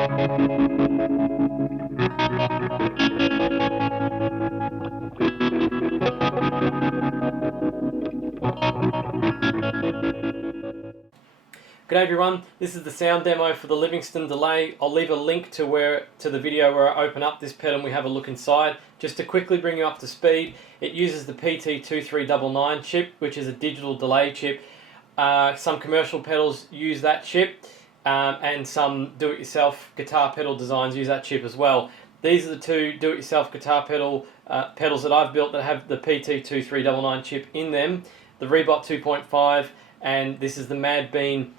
G'day everyone, this is the sound demo for the Livingstone Delay. I'll leave a link to the video where I open up this pedal and we have a look inside. Just to quickly bring you up to speed, it uses the PT2399 chip, which is a digital delay chip. Some commercial pedals use that chip, and some do-it-yourself guitar pedal designs use that chip as well. These are the two do-it-yourself guitar pedals that I've built that have the PT2399 chip in them. The Rebote 2.5, and this is the Madbean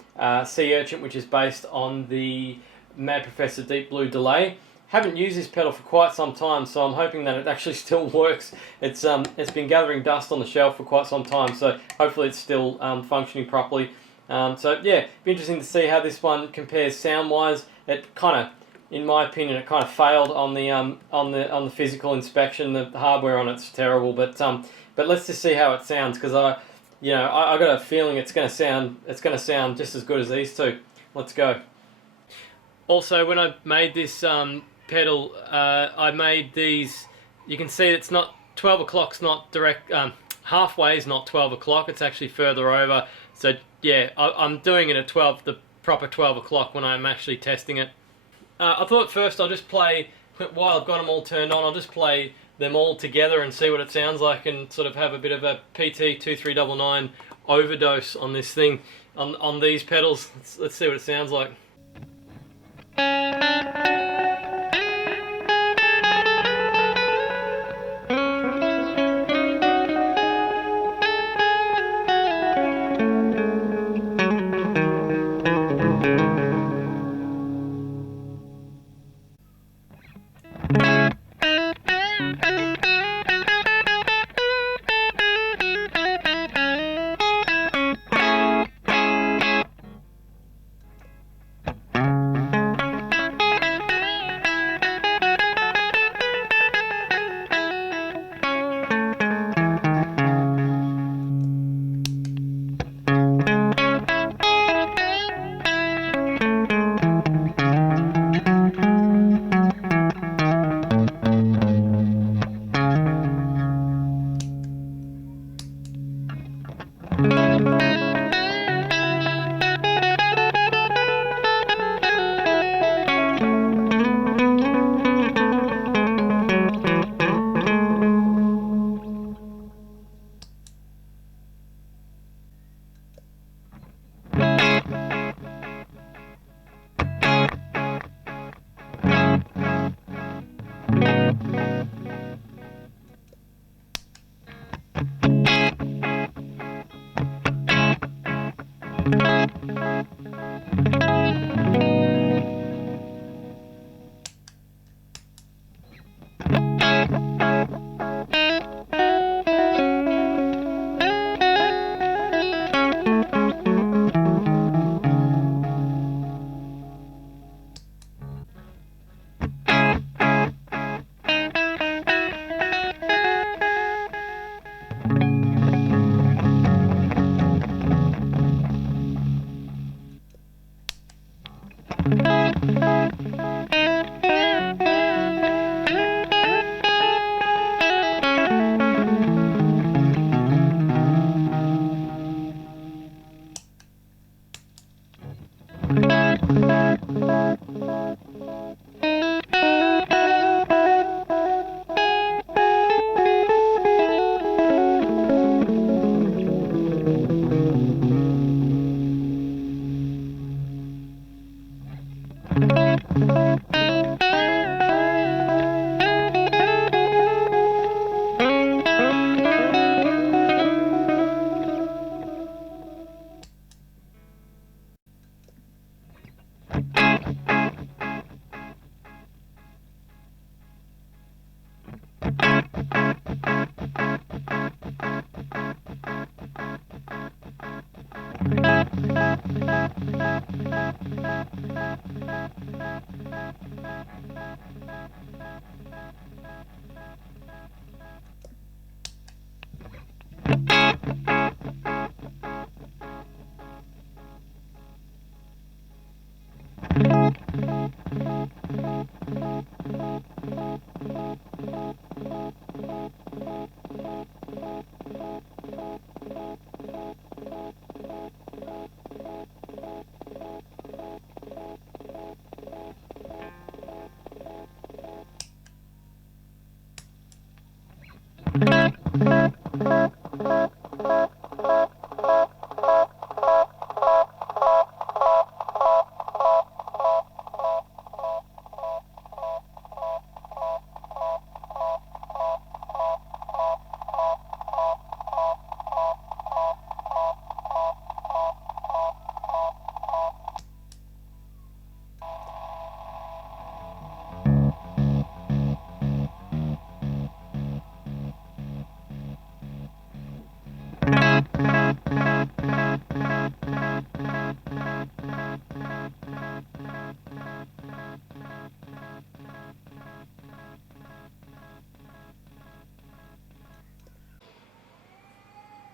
Sea Urchin, which is based on the Mad Professor Deep Blue Delay. Haven't used this pedal for quite some time, so I'm hoping that it actually still works. It's been gathering dust on the shelf for quite some time, so hopefully it's still functioning properly. So yeah, be interesting to see how this one compares sound-wise. It kind of, in my opinion, it kind of failed on the physical inspection. The hardware on it's terrible, but let's just see how it sounds, because I got a feeling it's going to sound just as good as these two. Let's go. Also, when I made this pedal, I made these. You can see it's not 12 o'clock's not direct. Halfway is not 12 o'clock. It's actually further over. So yeah, I'm doing it at the proper 12 o'clock when I'm actually testing it. I thought first I'll just play, while I've got them all turned on, I'll just play them all together and see what it sounds like, and sort of have a bit of a PT2399 overdose on this thing, on these pedals. Let's see what it sounds like.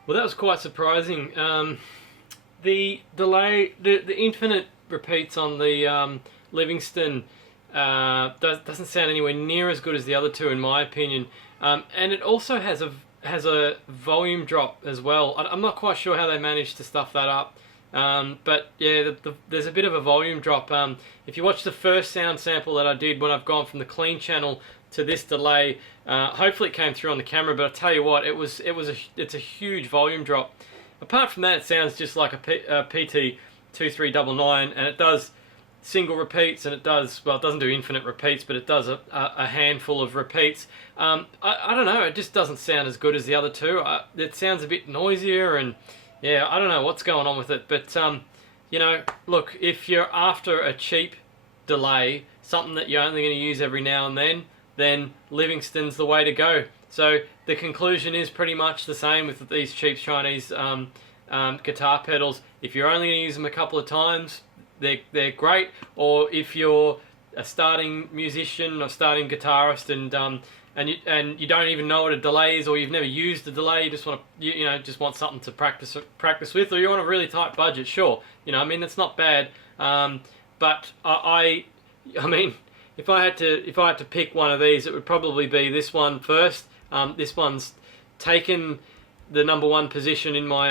Well, that was quite surprising. The delay, the infinite repeats on the Livingstone doesn't sound anywhere near as good as the other two, in my opinion. And it also has a volume drop as well. I'm not quite sure how they managed to stuff that up. But yeah, there's a bit of a volume drop. If you watch the first sound sample that I did when I've gone from the clean channel to this delay, hopefully it came through on the camera. But I tell you what, it's a huge volume drop. Apart from that, it sounds just like a PT2399, and it does single repeats, and it doesn't do infinite repeats, but it does a handful of repeats. I don't know, it just doesn't sound as good as the other two. It sounds a bit noisier, and yeah, I don't know what's going on with it. But you know, look, if you're after a cheap delay, something that you're only going to use every now and then Livingstone's the way to go. So the conclusion is pretty much the same with these cheap Chinese guitar pedals. If you're only going to use them a couple of times, they're great. Or if you're a starting musician or starting guitarist and you don't even know what a delay is, or you've never used a delay, you just want to just want something to practice with, or you're on a really tight budget, sure, I mean, it's not bad. But I mean, if I had to pick one of these, it would probably be this one first. This one's taken the #1 position in my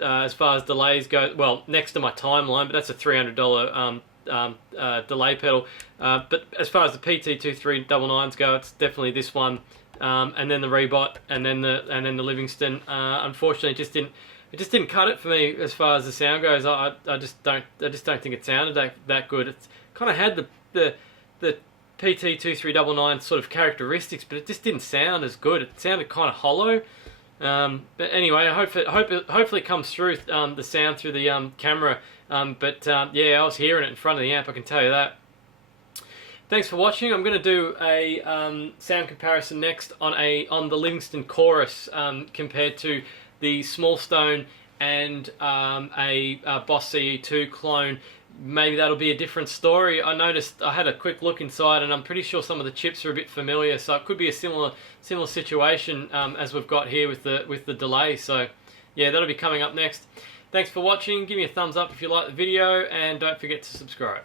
as far as delays go. Well, next to my timeline, but that's a $300 delay pedal. But as far as the PT2399s go, it's definitely this one, and then the Rebote, and then the Livingstone. Unfortunately, it just didn't cut it for me as far as the sound goes. I just don't think it sounded that good. It's kind of had the PT2399 sort of characteristics, but it just didn't sound as good. It sounded kind of hollow. But anyway, hopefully it comes through the sound through the camera. Yeah, I was hearing it in front of the amp, I can tell you that. Thanks for watching. I'm going to do a sound comparison next on the Livingstone Chorus compared to the Smallstone and a Boss CE2 clone. Maybe that'll be a different story. I noticed, I had a quick look inside, and I'm pretty sure some of the chips are a bit familiar, so it could be a similar situation as we've got here with the delay. So yeah, that'll be coming up next. Thanks for watching. Give me a thumbs up if you like the video, and don't forget to subscribe.